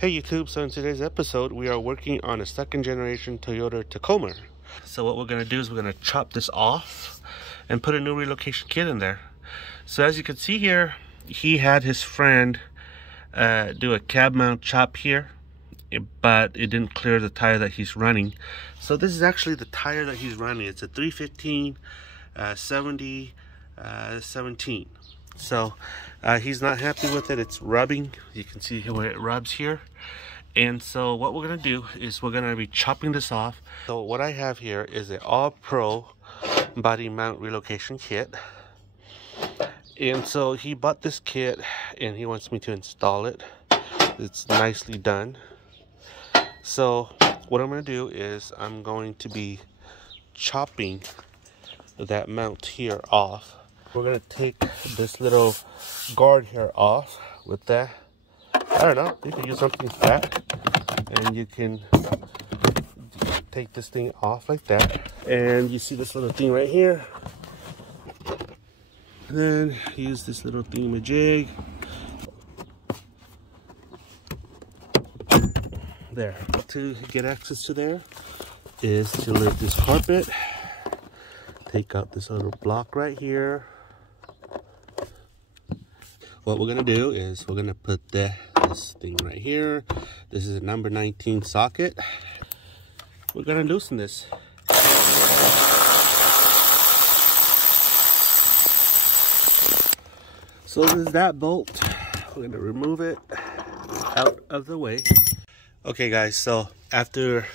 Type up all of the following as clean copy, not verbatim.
Hey YouTube, so in today's episode we are working on a second generation Toyota Tacoma. So what we're going to do is we're going to chop this off and put a new relocation kit in there. So as you can see here, he had his friend do a cab mount chop here, but it didn't clear the tire that he's running. So this is actually the tire that he's running. It's a 315 70 17. So he's not happy with it. It's rubbing. You can see where it rubs here. And so what we're gonna do is we're gonna be chopping this off. So what I have here is an all-pro body mount relocation kit. And so he bought this kit and he wants me to install it. It's nicely done. So what I'm gonna do is I'm going to be chopping that mount here off. We're gonna take this little guard here off with that. I don't know, you can use something fat and you can take this thing off like that. And you see this little thing right here. And then use this little thingamajig. There. To get access to there is to lift this carpet. Take out this little block right here. What we're gonna do is we're gonna put this thing right here. This is a number 19 socket. We're gonna loosen this. So this is that bolt. We're gonna remove it out of the way. Okay guys, so after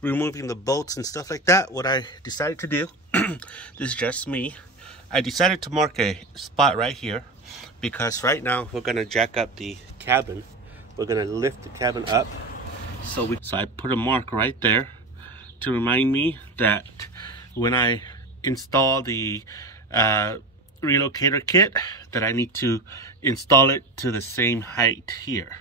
removing the bolts and stuff like that, what I decided to do, this is just me, I decided to mark a spot right here because right now we're gonna jack up the cabin. We're gonna lift the cabin up. So I put a mark right there to remind me that when I install the relocator kit, that I need to install it to the same height here.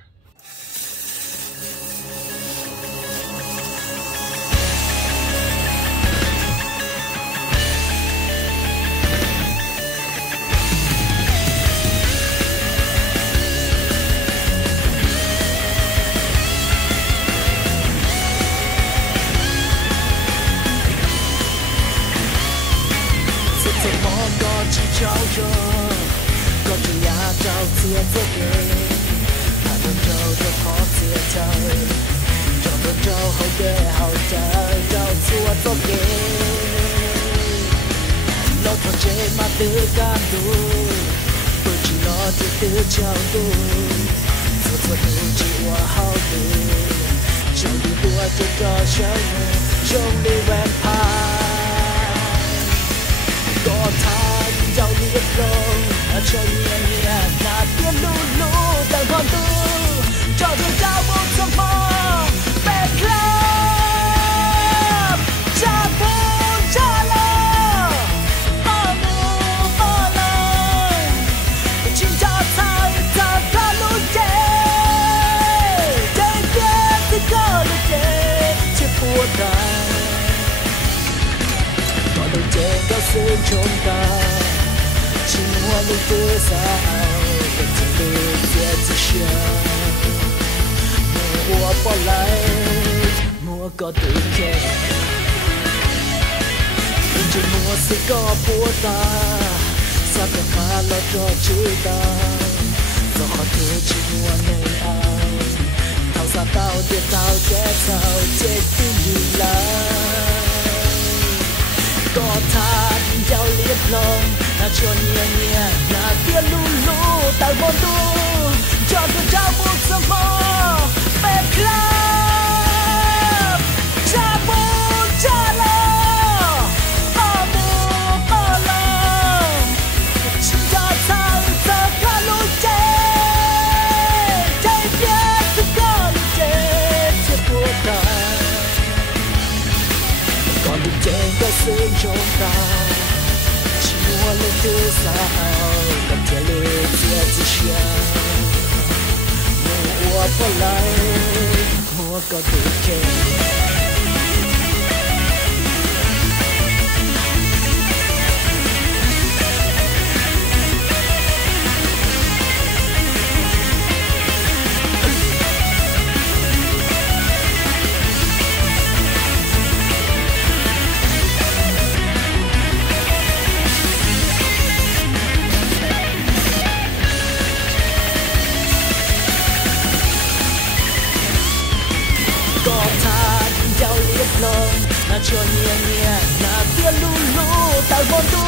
cho nhẹ nhẹ na tia lu lu ta vô tu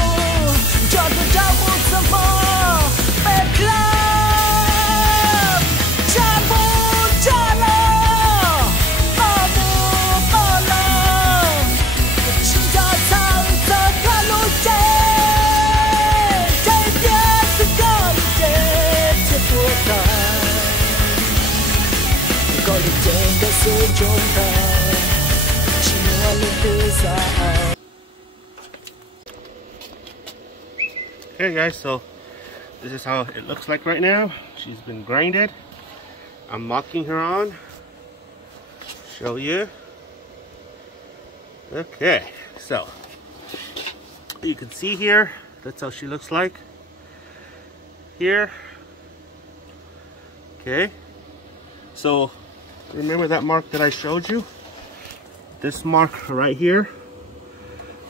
cho tu trao một sớm mơ về club cha bu cha lo ba lo chỉ cho sao cho cả lu chê chê biết sự có lu chê chê cuộc đời có lu chê cái sự trốn đời. Okay guys, so this is how it looks like right now. She's been grinded. I'm mocking her on. Show you. Okay, so you can see here, that's how she looks like. Here. Okay. So remember that mark that I showed you? This mark right here,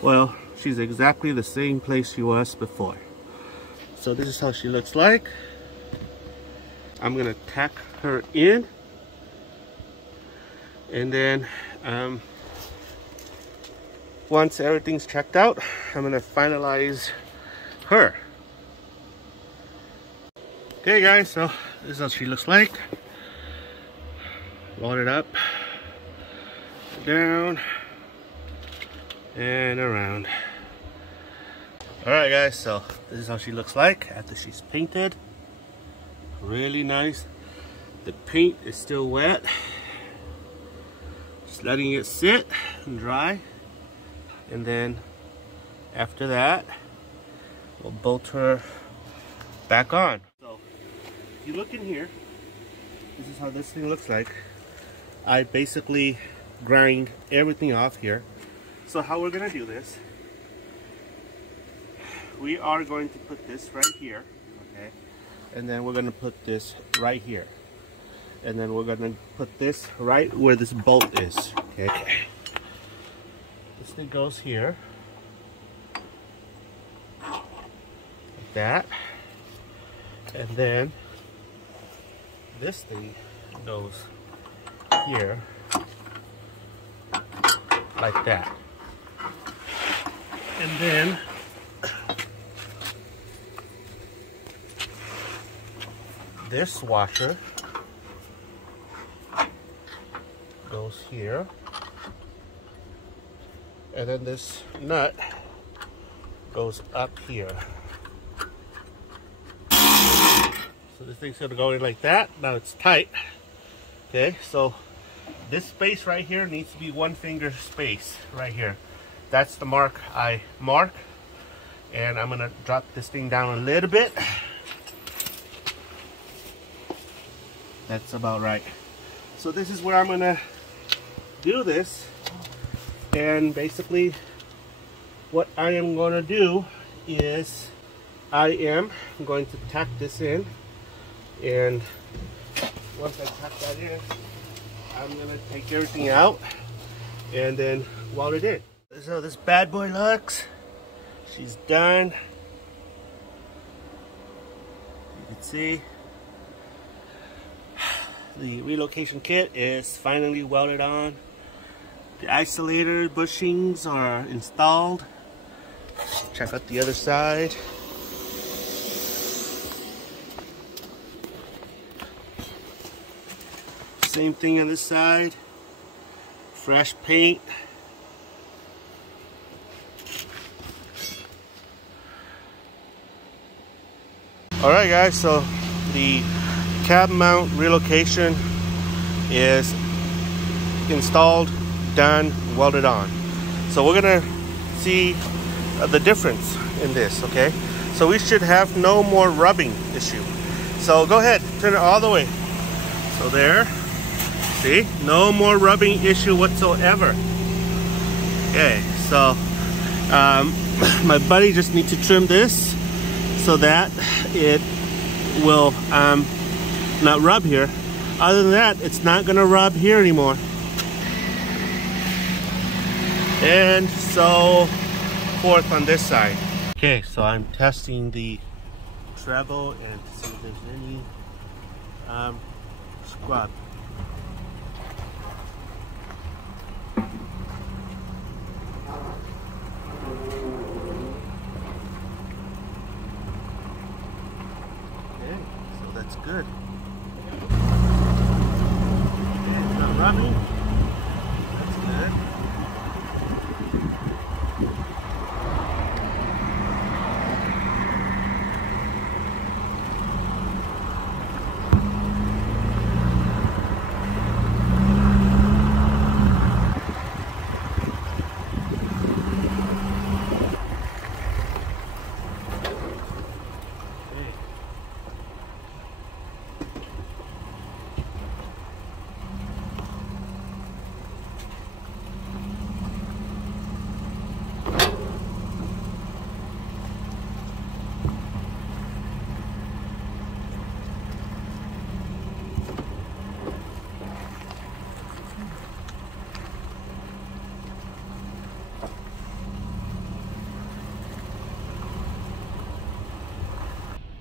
well, she's exactly the same place she was before. So this is how she looks like. I'm gonna tack her in, and then once everything's checked out, I'm gonna finalize her. Okay guys, so this is how she looks like. Load it up, down and around. Alright guys, so this is how she looks like after she's painted. Really nice. The paint is still wet. Just letting it sit and dry, and then after that we'll bolt her back on. So if you look in here, this is how this thing looks like. I basically grind everything off here. So how we're gonna do this, we are going to put this right here, okay, and then we're gonna put this right here, and then we're gonna put this right where this bolt is. Okay, this thing goes here like that, and then this thing goes here like that, and then this washer goes here, and then this nut goes up here. So this thing's gonna go in like that. Now it's tight. Okay, so this space right here needs to be 1 finger space right here. That's the mark I mark, and I'm gonna drop this thing down a little bit. That's about right. So this is where I'm gonna do this, and basically what I am gonna do is I am going to tack this in, and once I tack that in, I'm gonna take everything out and then weld it in. This is how this bad boy looks. She's done. You can see the relocation kit is finally welded on. The isolator bushings are installed. Check out the other side. Same thing on this side. Fresh paint. Alright guys, so the cab mount relocation is installed, done, welded on. So we're gonna see the difference in this, okay? So we should have no more rubbing issue. So go ahead, turn it all the way. So there, see, no more rubbing issue whatsoever. Okay, so my buddy just needs to trim this so that it will not rub here. Other than that, it's not gonna rub here anymore. And so forth on this side. Okay, so I'm testing the treble and to see if there's any scrub. rubbing. That's good.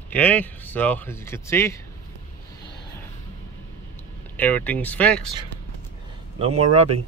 Okay, so as you can see, everything's fixed. No more rubbing.